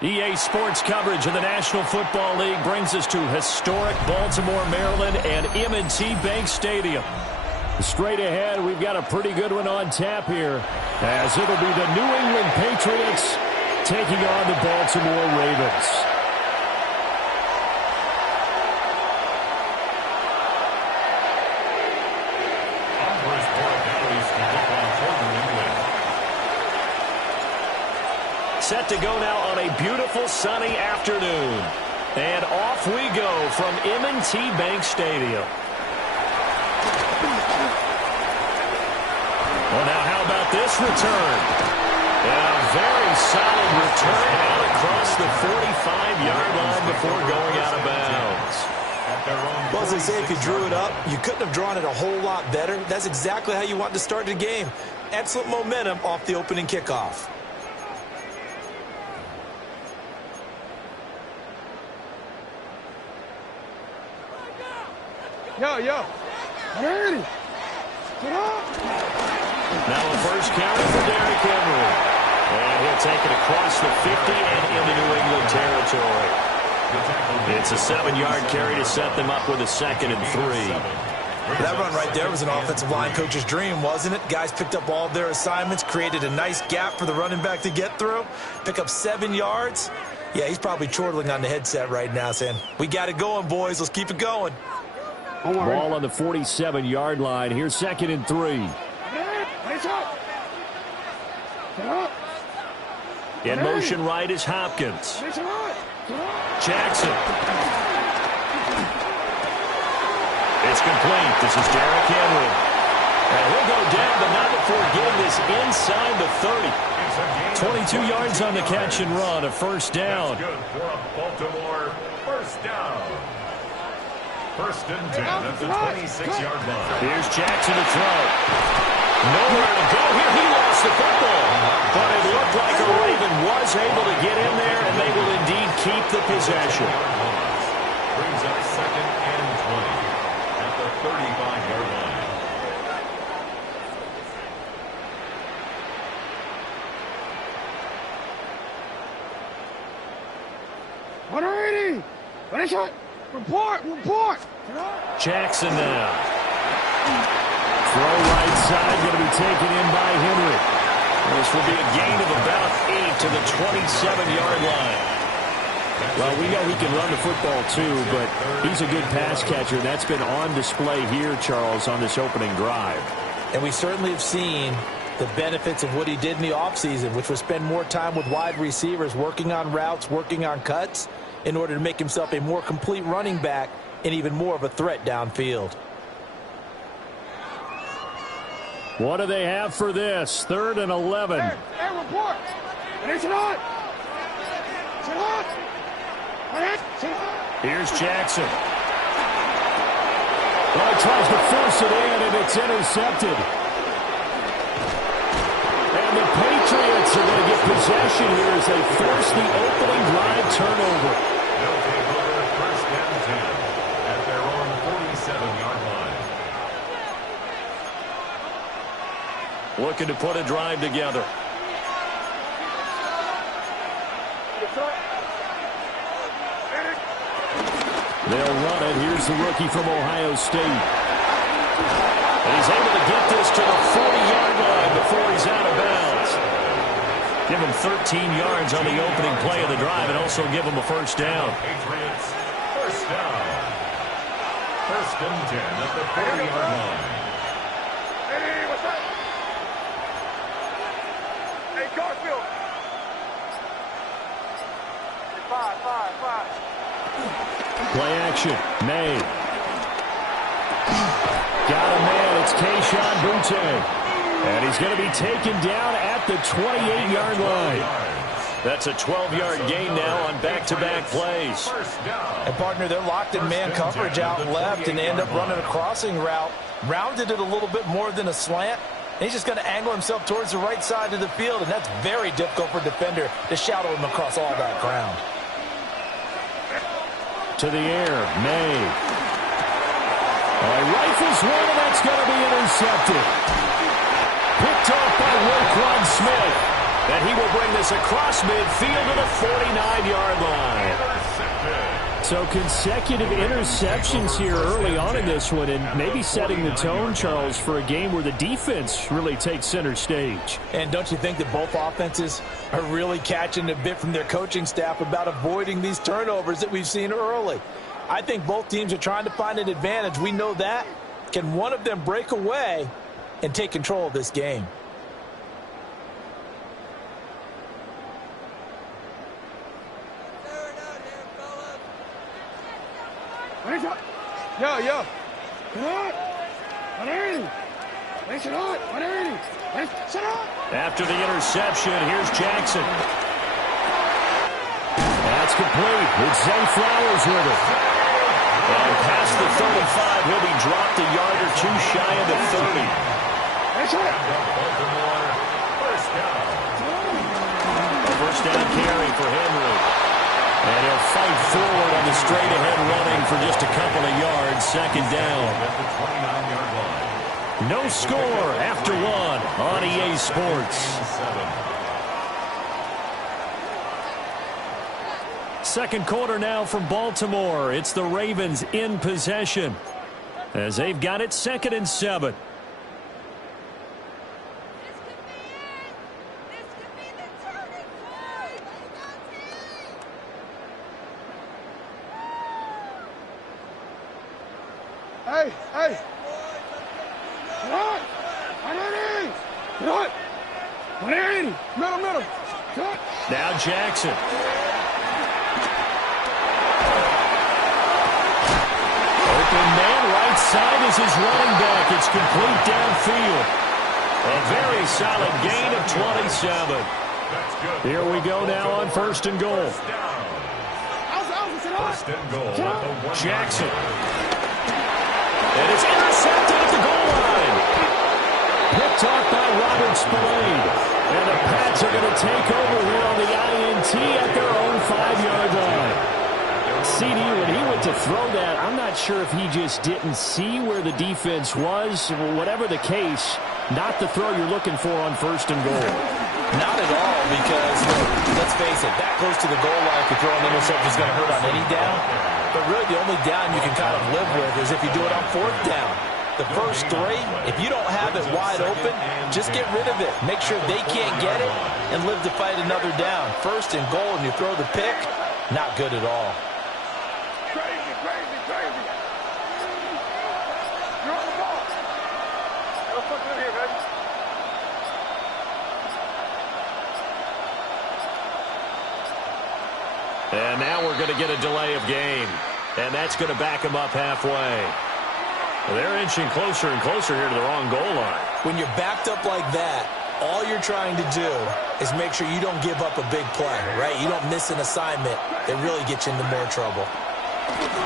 EA Sports coverage of the National Football League brings us to historic Baltimore, Maryland, and M&T Bank Stadium. Straight ahead, we've got a pretty good one on tap here, as it'll be the New England Patriots taking on the Baltimore Ravens. Set to go now on a beautiful sunny afternoon. And off we go from M&T Bank Stadium. Well, now how about this return? And a very solid return out across the 45-yard line before going out of bounds. Well, as they say, if you drew it up, you couldn't have drawn it a whole lot better. That's exactly how you want to start the game. Excellent momentum off the opening kickoff. Yo. Ready. Get up. Now a first carry for Derrick Henry. And he'll take it across the 50 and into New England territory. It's a 7-yard carry to set them up with a 2nd and 3. That run right there was an offensive line coach's dream, wasn't it? Guys picked up all their assignments, created a nice gap for the running back to get through, pick up 7 yards. Yeah, he's probably chortling on the headset right now saying, we got it going, boys. Let's keep it going. Ball on the 47-yard line. Here's 2nd and 3. In motion right is Hopkins. Jackson. It's complete. This is Derrick Henry. And he'll go down, but not before getting this inside the 30. 22 yards on the catch and run. A first down. That's good for a Baltimore first down. 1st and 10 at the 26-yard line. Here's Jackson to throw. Nowhere to go here. He lost the football. But it looked like a Raven was able to get in there, and they will indeed keep the possession. Brings up 2nd and 20 at the 35-yard line. Report. Jackson now. Throw right side, going to be taken in by Henry. This will be a gain of about 8 to the 27-yard line. Well, we know he can run the football too, but he's a good pass catcher. That's been on display here, Charles, on this opening drive. And we certainly have seen the benefits of what he did in the offseason, which was spend more time with wide receivers, working on routes, working on cuts, in order to make himself a more complete running back and even more of a threat downfield. What do they have for this? 3rd and 11. Hey, report. It's on. Here's Jackson. Well, he tries to force it in, and it's intercepted. And the Patriots are going to get possession here as they force the opening drive turnover. They'll take over 1st and 10 at their own 47-yard line. Looking to put a drive together. They'll run it. Here's the rookie from Ohio State. And he's able to get this to the 40-yard line before he's out of bounds. Give him 13 yards on the opening play of the drive and also give him a first down. Patriots first down. 1st and 10 at the 40-yard line. Hey, what's up? Hey, Garfield. Five. Play action. May. Got a man. It's Kayshon Boutte. And he's going to be taken down at the 28-yard line. That's a 12-yard gain now on back-to-back plays. And, partner, they're locked in man coverage out left, and they end up running a crossing route. Rounded it a little bit more than a slant. And he's just going to angle himself towards the right side of the field, and that's very difficult for a defender to shadow him across all that ground. To the air, May. Rifles one, and that's going to be intercepted. Picked off by Roquan Smith. And he will bring this across midfield to the 49-yard line. So consecutive interceptions here early on in this one, and maybe setting the tone, Charles, for a game where the defense really takes center stage. And don't you think that both offenses are really catching a bit from their coaching staff about avoiding these turnovers that we've seen early? I think both teams are trying to find an advantage. We know that. Can one of them break away and take control of this game? Yo, yo. Come on. 180. Make it on. 180. Sit on. After the interception, here's Jackson. That's complete. It's Zay Flowers with it. And past the 35, he'll be dropped a yard or two shy of the 30. That's it. A first down carry for Henry. And he'll fight forward on the straight-ahead running for just a couple of yards. Second down. No score after one on EA Sports. Second quarter now from Baltimore. It's the Ravens in possession as they've got it 2nd and 7. Hey, hey. Come on. 180. Come on. 180. Middle. Cut. Now Jackson. Open man right side is his running back. It's complete downfield. A very solid gain of 27. Here we go now on 1st and goal. First and goal at the 1. Jackson. And it's intercepted at the goal line. Picked off by Robert Spillane. And the Pats are going to take over here on the INT at their own 5-yard line. CD, when he went to throw that, I'm not sure if he just didn't see where the defense was. Whatever the case, not the throw you're looking for on 1st and goal. Not at all, because, let's face it, that close to the goal line, if you throw an interception, is going to hurt on any down. But really, the only down you can kind of live with is if you do it on 4th down. The first 3, if you don't have it wide open, just get rid of it. Make sure they can't get it and live to fight another down. 1st and goal, and you throw the pick, not good at all. Crazy. You're on the ball. No fucking in here, baby. And now we're going to get a delay of game. And that's going to back them up halfway. They're inching closer and closer here to the wrong goal line. When you're backed up like that, all you're trying to do is make sure you don't give up a big play, right? You don't miss an assignment that really gets you into more trouble.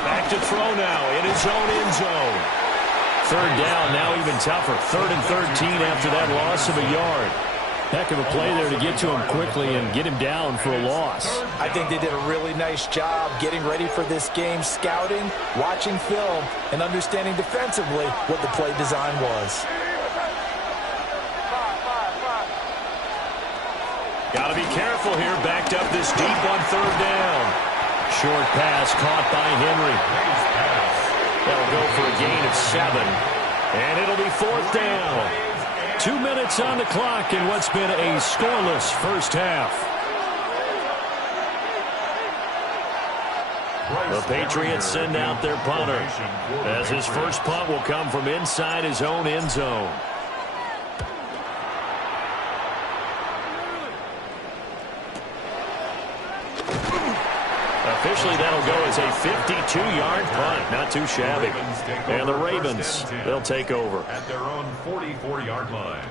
Back to throw now in his own end zone. 3rd down, now even tougher. 3rd and 13 after that loss of a yard. Heck of a play there to get to him quickly and get him down for a loss. I think they did a really nice job getting ready for this game, scouting, watching film, and understanding defensively what the play design was. Got to be careful here, backed up this deep on 3rd down. Short pass caught by Henry. That'll go for a gain of 7. And it'll be 4th down. 2 minutes on the clock in what's been a scoreless first half. The Patriots send out their punter, as his first punt will come from inside his own end zone. Officially, that'll go as a 52-yard punt. Not too shabby. And the Ravens, they'll take over. At their own 44-yard line.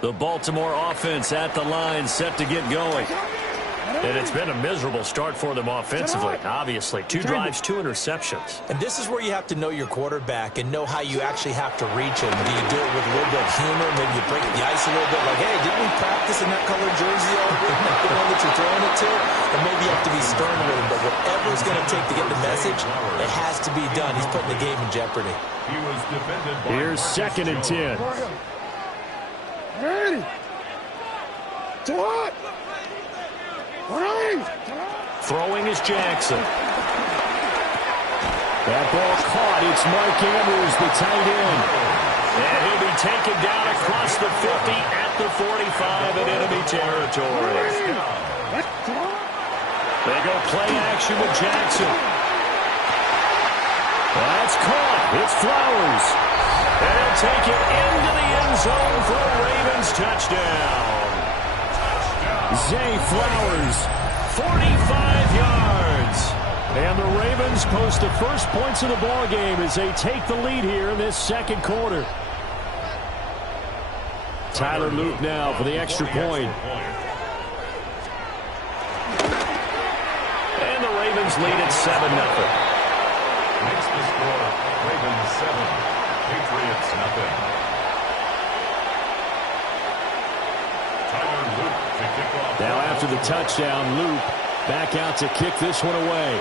The Baltimore offense at the line, set to get going. And it's been a miserable start for them offensively, obviously. 2 drives, 2 interceptions. And this is where you have to know your quarterback and know how you actually have to reach him. Do you do it with a little bit of humor? Maybe you break the ice a little bit, like, hey, didn't we practice in that colored jersey already? The one that you're throwing it to? And maybe you have to be stern with him. But whatever it's going to take to get the message, it has to be done. He's putting the game in jeopardy. He was defended by Here's 2nd and 10. Ready? To what? Ready? Throwing is Jackson. That ball caught. It's Mark Andrews, the tight end. And he'll be taken down across the 50 at the 45 in enemy territory. They go play action with Jackson. That's caught. It's Flowers. And he'll take it into the end zone for a Ravens touchdown. Zay Flowers, 45 yards. And the Ravens post the first points of the ball game as they take the lead here in this 2nd quarter. Tyler Luke now for the extra point. And the Ravens lead at 7-0. Makes the score Ravens 7, Patriots nothing. Tyler Luke to kick off. Now after the touchdown, Luke back out to kick this one away.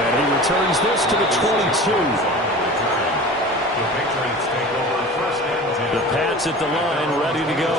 And he returns this to the 22. The Patriots take over 1st and 10. The Pats at the line, ready to go.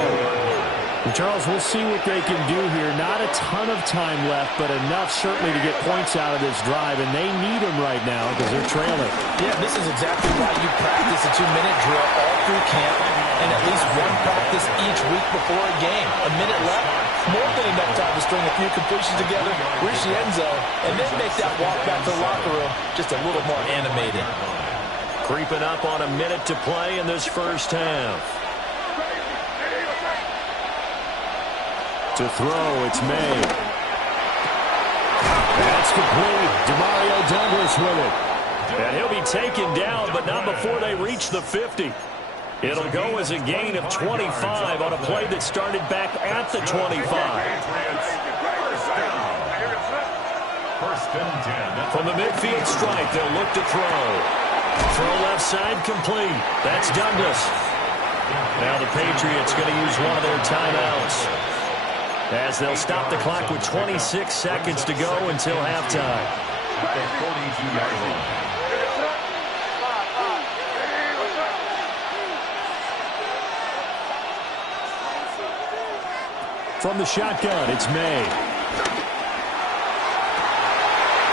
And Charles, we'll see what they can do here. Not a ton of time left, but enough certainly to get points out of this drive, and they need them right now because they're trailing. Yeah, this is exactly why you practice a 2-minute drill all through camp and at least one practice each week before a game. A minute left, more than enough time to string a few completions together, reach the end zone, and then make that walk back to the locker room just a little more animated. Creeping up on a minute to play in this first half. To throw, it's May. That's complete. Demario Douglas with it. And he'll be taken down, but not before they reach the 50. It'll go as a gain of 25 on a play that started back at the 25. First and 10. From the midfield stripe, they'll look to throw. Throw left side complete. That's Douglas. Now the Patriots going to use one of their timeouts, as they'll stop the clock with 26 seconds to go until halftime. At the 42-yard line. From the shotgun, it's May.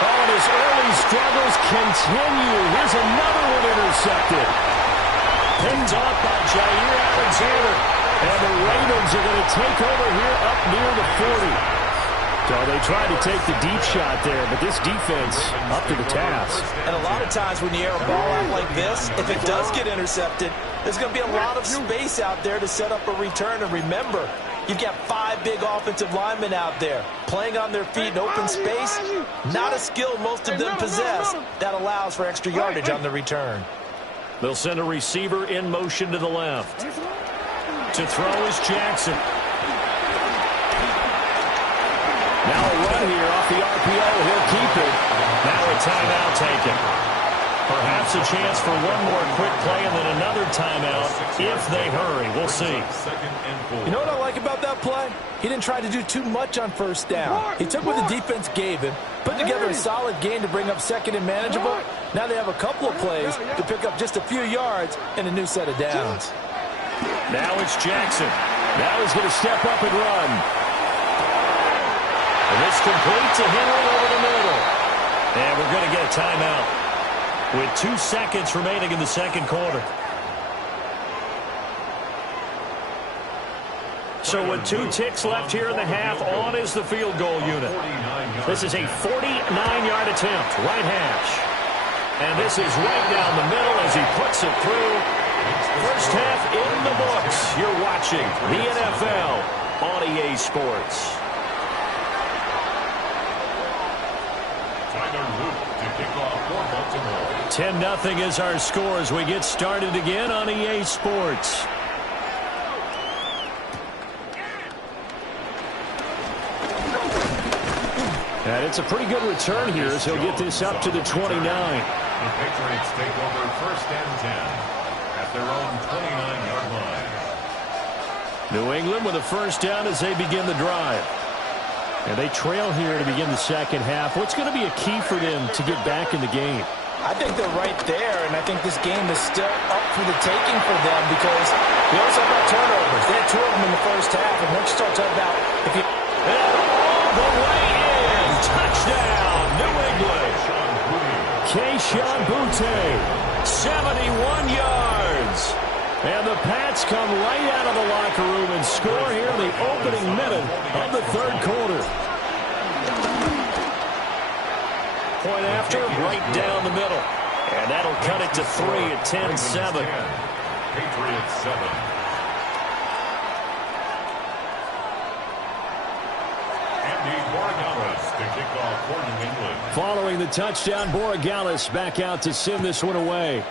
Oh, and his early struggles continue. Here's another one intercepted. Picked off by Jair Alexander. And the Ravens are going to take over here up near the 40. So they tried to take the deep shot there, but this defense up to the task. And a lot of times when you air a ball out like this, if it does get intercepted, there's going to be a lot of space out there to set up a return. And remember, you've got 5 big offensive linemen out there playing on their feet in open space. Not a skill most of them possess that allows for extra yardage on the return. They'll send a receiver in motion to the left. To throw is Jackson. Now a run here off the RPO. He'll keep it. Now a timeout taken. Perhaps a chance for one more quick play and then another timeout if they hurry. We'll see. You know what I like about that play? He didn't try to do too much on first down. He took what the defense gave him, put together a solid game to bring up 2nd and manageable. Now they have a couple of plays to pick up just a few yards and a new set of downs. Now it's Jackson. Now he's going to step up and run. And it's complete to Henry over the middle. And we're going to get a timeout with 2 seconds remaining in the 2nd quarter. So with 2 ticks left here in the half, on is the field goal unit. This is a 49-yard attempt, right hash. And this is right down the middle as he puts it through. First half in the books. You're watching the NFL on EA Sports. Tyler Luke to kick off for Baltimore. 10-0 is our score as we get started again on EA Sports. And it's a pretty good return here as he'll get this up to the 29. The Patriots take over 1st and 10 at their own 29-yard line. New England with a first down as they begin the drive. And they trail here to begin the second half. What's going to be a key for them to get back in the game? I think they're right there, and I think this game is still up for the taking for them because we also have about turnovers. They had 2 of them in the first half, and once you start talking about if you... And all the way in, touchdown, New England. Keyshawn Butte, 71 yards. And the Pats come right out of the locker room and score here in the opening minute of the third quarter. Point after, right down the middle. And that'll cut it to 3 at 10-7. Patriots 7. Andy Borregales to kick off for New England. Following the touchdown, Borregales back out to send this one away.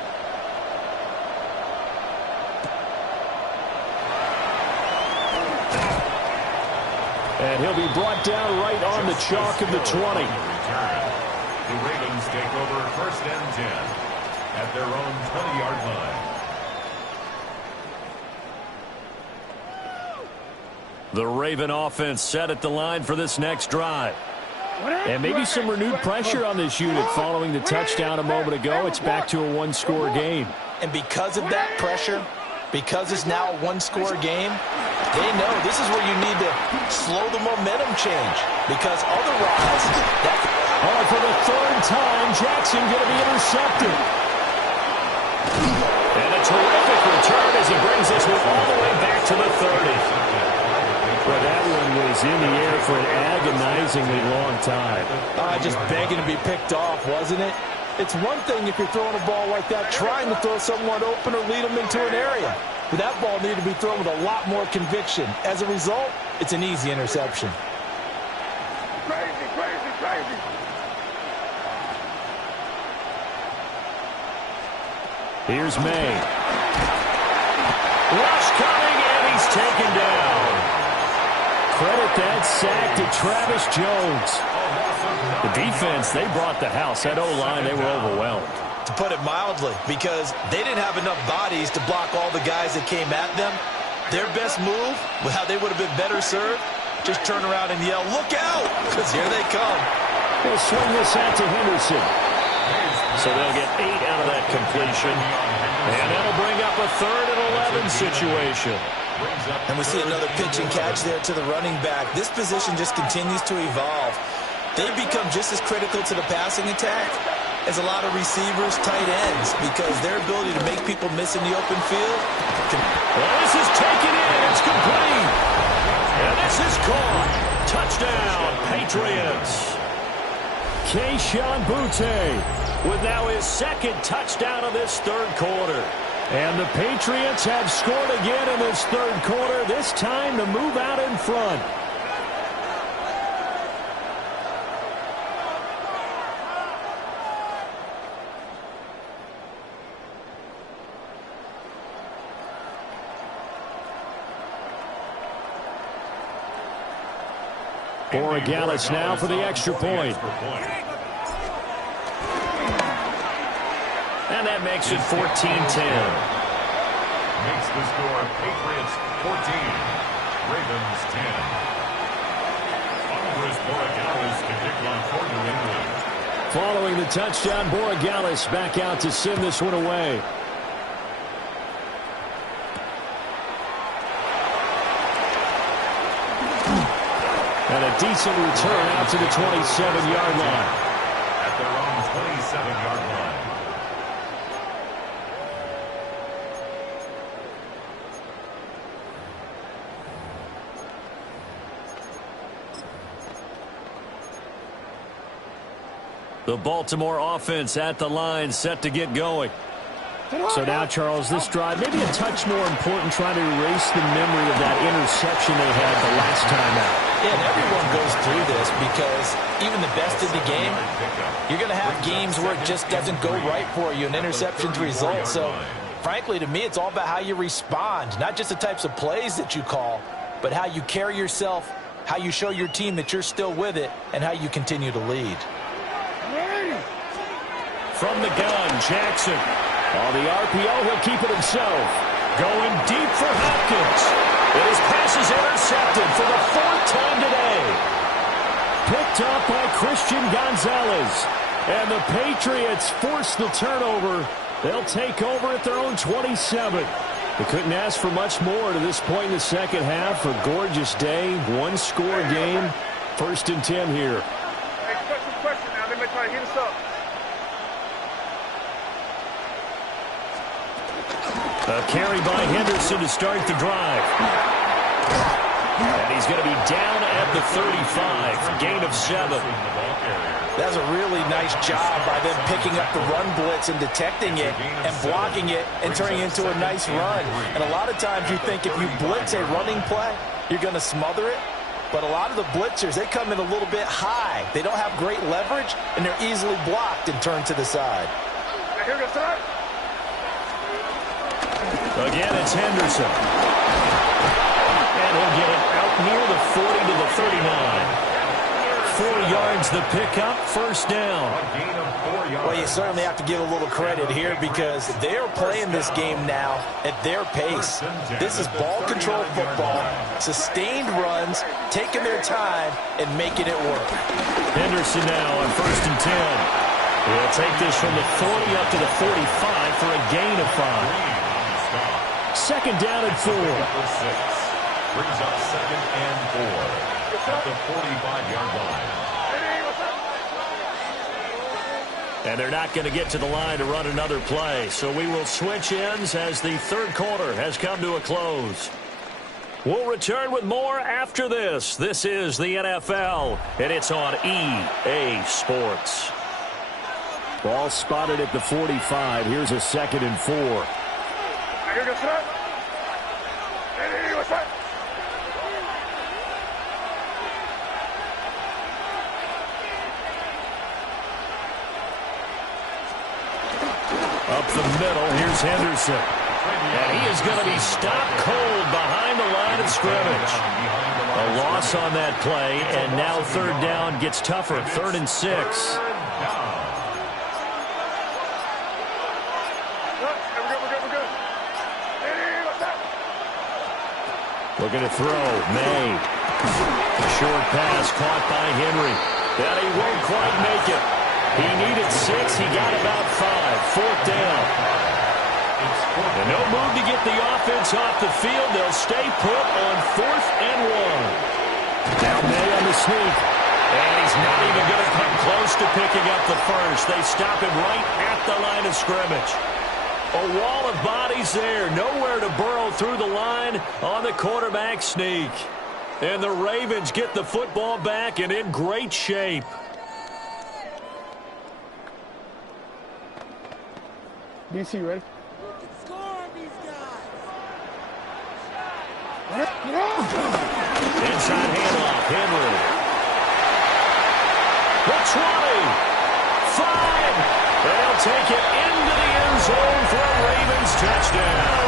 And he'll be brought down right on the chalk of the 20. The Ravens take over 1st and 10 at their own 20-yard line. The Raven offense set at the line for this next drive. And maybe some renewed pressure on this unit following the touchdown a moment ago. It's back to a one-score game. And because of that pressure, because it's now a one-score game, they know this is where you need to slow the momentum change. Because otherwise, that... Oh, for the third time, Jackson going to be intercepted. And a terrific return as he brings this one all the way back to the 30. Well, that one was in the air for an agonizingly long time. Just begging to be picked off, wasn't it? It's one thing if you're throwing a ball like that, trying to throw someone open or lead them into an area. But that ball needed to be thrown with a lot more conviction. As a result, it's an easy interception. Crazy, crazy, crazy. Here's May. Rush coming, and he's taken down. Credit that sack to Travis Jones. The defense, they brought the house. That O-line, they were overwhelmed. To put it mildly, because they didn't have enough bodies to block all the guys that came at them. Their best move, how they would have been better served, just turn around and yell, "Look out!" Because here they come. They'll swing this out to Henderson. So they'll get 8 out of that completion. And that'll bring up a 3rd and 11 situation. And we see another pitch and catch there to the running back. This position just continues to evolve. They become just as critical to the passing attack as a lot of receivers, tight ends, because their ability to make people miss in the open field. Well, this is taken in. It's complete. And this is caught. Touchdown, Patriots. Keyshawn Butte with now his 2nd touchdown of this third quarter. And the Patriots have scored again in this third quarter, this time to move out in front. Borregales now for the extra point. And that makes it 14-10. Makes the score Patriots 14, Ravens 10. Andres Borregales to kick off for New England. Following the touchdown, Borregales back out to send this one away. And a decent return out to the 27-yard line. At their own 27-yard line. The Baltimore offense at the line, set to get going. So now, Charles, this drive, maybe a touch more important, trying to erase the memory of that interception they had the last time out. Yeah, and everyone goes through this because even the best in the game, you're going to have games where it just doesn't go right for you, and interceptions result. So, frankly, to me, it's all about how you respond, not just the types of plays that you call, but how you carry yourself, how you show your team that you're still with it, and how you continue to lead. From the gun, Jackson. On the RPO, he'll keep it himself. Going deep for Hopkins. And his pass is intercepted for the 4th time today. Picked up by Christian Gonzalez. And the Patriots force the turnover. They'll take over at their own 27. They couldn't ask for much more to this point in the second half. A gorgeous day, one-score game. 1st and 10 here. Hey, question now. They may try to hit us up. A carry by Henderson to start the drive. And he's going to be down at the 35. Gain of 7. That's a really nice job by them picking up the run blitz and detecting it and blocking it and turning it into a nice run. And a lot of times you think if you blitz a running play, you're going to smother it. But a lot of the blitzers, they come in a little bit high. They don't have great leverage, and they're easily blocked and turned to the side. Here we go, sir. Again, it's Henderson. And he'll get it out near the 40 to the 39. 4 yards the pickup, 1st down. Well, you certainly have to give a little credit here because they're playing this game now at their pace. This is ball control football, sustained runs, taking their time, and making it work. Henderson now on 1st and 10. He'll take this from the 40 up to the 45 for a gain of 5. 2nd down and 4. Brings up 2nd and 4 at the 45-yard line. And they're not going to get to the line to run another play. So we will switch ends as the 3rd quarter has come to a close. We'll return with more after this. This is the NFL, and it's on EA Sports. Ball spotted at the 45. Here's a 2nd and 4. Here we go, sir. Hey, what's up? Up the middle, here's Henderson. And he is going to be stopped cold behind the line of scrimmage. A loss on that play, and now 3rd down gets tougher. 3rd and 6. Looking to throw. May. Short pass caught by Henry. And he won't quite make it. He needed 6. He got about 5. 4th down. And no move to get the offense off the field. They'll stay put on 4th and 1. Now May on the sneak. And he's not even going to come close to picking up the first. They stop him right at the line of scrimmage. A wall of bodies there. Nowhere to burrow through the line on the quarterback sneak. And the Ravens get the football back and in great shape. DC, ready? Inside handoff. Henry. The 20. 5. They'll take it into the end zone for a Ravens touchdown.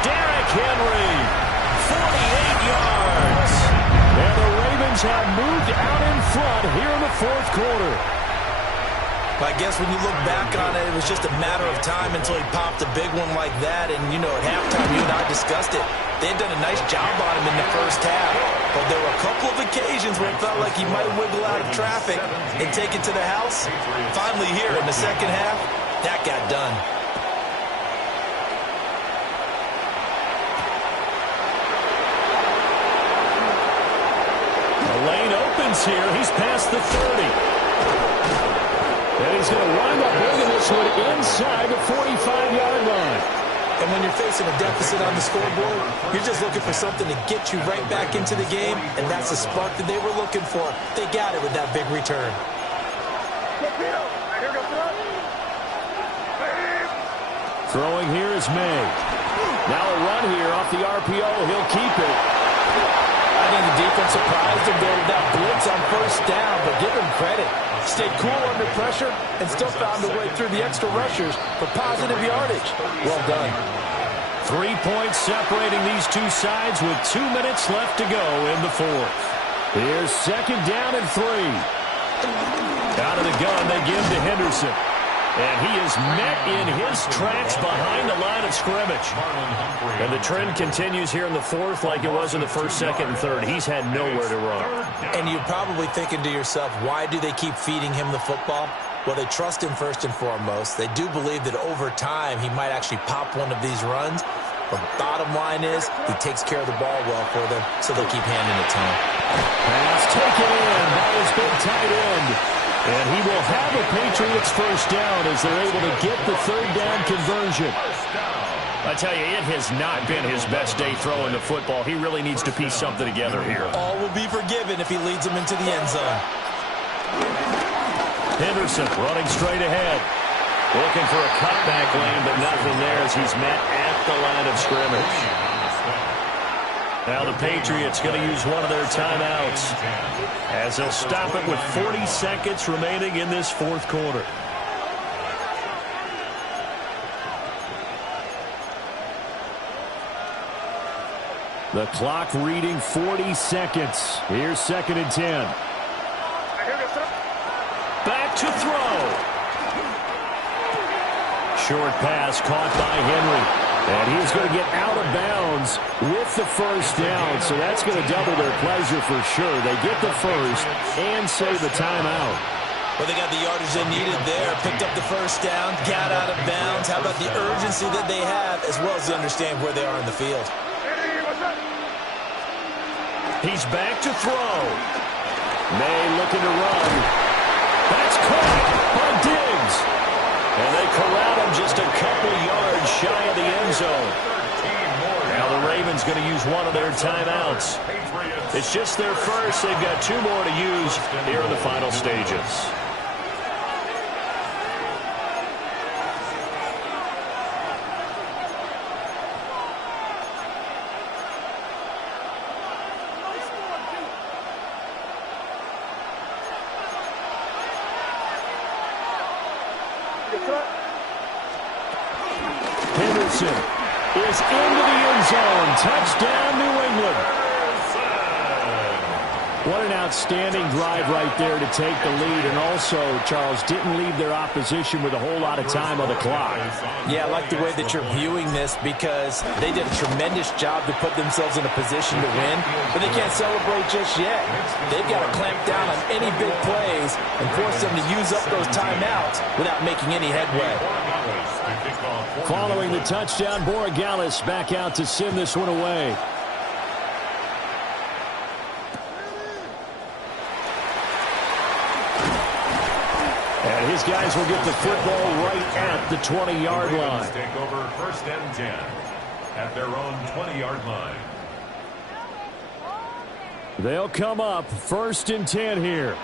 Derrick Henry, 48 yards. And the Ravens have moved out in front here in the 4th quarter. I guess when you look back on it, it was just a matter of time until he popped a big one like that. And, you know, at halftime, you and I discussed it. They had done a nice job on him in the first half. But there were a couple of occasions where it felt like he might wiggle out of traffic and take it to the house. Finally here in the second half, that got done. The lane opens here. He's past the 30. And he's going to wind up bringing this one inside the 45-yard line. And when you're facing a deficit on the scoreboard, you're just looking for something to get you right back into the game, and that's the spark that they were looking for. They got it with that big return. Throwing here is May. Now a run here off the RPO. He'll keep it. I think the I'm surprised him there with that blitz on first down, but give him credit. Stayed cool under pressure and still found a way through the extra rushers for positive yardage. Well done. 3 points separating these two sides with 2 minutes left to go in the fourth. Here's second down and 3. Out of the gun, they give to Henderson. And he is met in his tracks behind the line of scrimmage. And the trend continues here in the fourth like it was in the first, second, and third. He's had nowhere to run. And you're probably thinking to yourself, why do they keep feeding him the football? Well, they trust him first and foremost. They do believe that over time he might actually pop one of these runs. But bottom line is he takes care of the ball well for them, so they'll keep handing it to him. Pass taken in by his big tight end. And he will have a Patriots first down as they're able to get the third down conversion. I tell you, it has not been his best day throwing the football. He really needs to piece something together here. All will be forgiven if he leads them into the end zone. Henderson running straight ahead. Looking for a cutback lane, but nothing there as he's met at the line of scrimmage. Now the Patriots going to use one of their timeouts as they'll stop it with 40 seconds remaining in this fourth quarter. The clock reading 40 seconds. Here's second and 10. Back to throw. Short pass caught by Henry. And he's going to get out of bounds with the first down. So that's going to double their pleasure for sure. They get the first and save the timeout. Well, they got the yardage they needed there. Picked up the first down, got out of bounds. How about the urgency that they have as well as they understand where they are in the field? He's back to throw. May looking to run. That's caught by Diggs. And they corral him just a couple yards shy of the end zone. Now the Ravens going to use one of their timeouts. It's just their first. They've got 2 more to use here in the final stages. Henderson is into the end zone. Touchdown, New England. What an outstanding drive right there to take the lead. And also, Charles, didn't leave their opposition with a whole lot of time on the clock. Yeah, I like the way that you're viewing this because they did a tremendous job to put themselves in a position to win, but they can't celebrate just yet. They've got to clamp down on any big plays and force them to use up those timeouts without making any headway. Following the touchdown, Borregales back out to send this one away. And his guys will get the football right at the 20-yard line. Take over first and 10 at their own 20-yard line. They'll come up first and 10 here.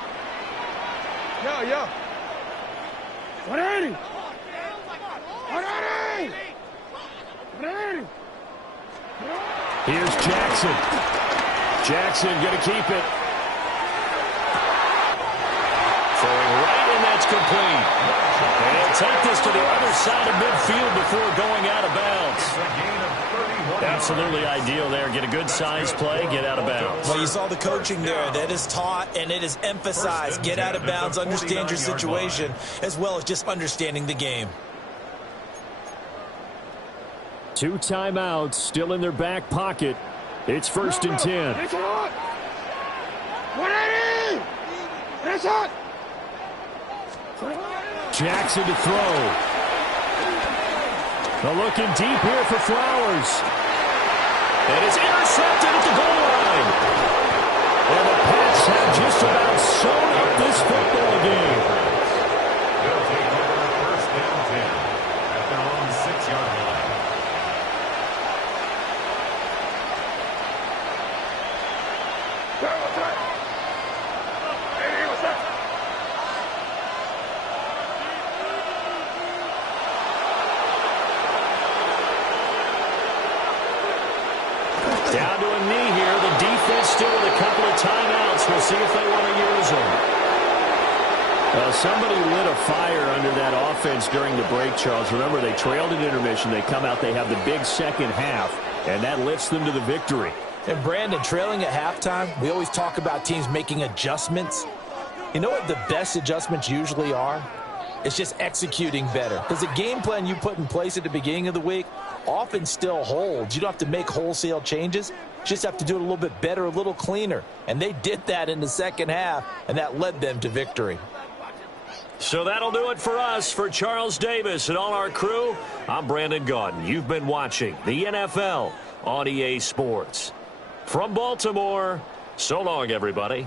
Yo. 180. 180. 180. Here's Jackson. Jackson going to keep it. Throwing right, and that's complete. And he'll take this to the other side of midfield before going out of bounds. Absolutely ideal there. Get a good size play, get out of bounds. Well, you saw the coaching there. That is taught and it is emphasized. Get out of bounds, understand your situation, as well as just understanding the game. 2 timeouts still in their back pocket. It's first and 10. 180. That's it. Jackson to throw. They're looking deep here for Flowers. And it's intercepted at the goal line. And the Pats have just about sewn up this football game. They'll take over first and 10 at their own 6-yard line. Down to a knee here. The defense still with a couple of fire under that offense during the break, Charles. Remember, they trailed at intermission. They come out, they have the big second half, and that lifts them to the victory. And Brandon, trailing at halftime, we always talk about teams making adjustments. You know what the best adjustments usually are? It's just executing better. Because the game plan you put in place at the beginning of the week often still holds. You don't have to make wholesale changes. You just have to do it a little bit better, a little cleaner. And they did that in the second half, and that led them to victory. So that'll do it for us. For Charles Davis and all our crew, I'm Brandon Gaudin. You've been watching the NFL on EA Sports. From Baltimore, so long, everybody.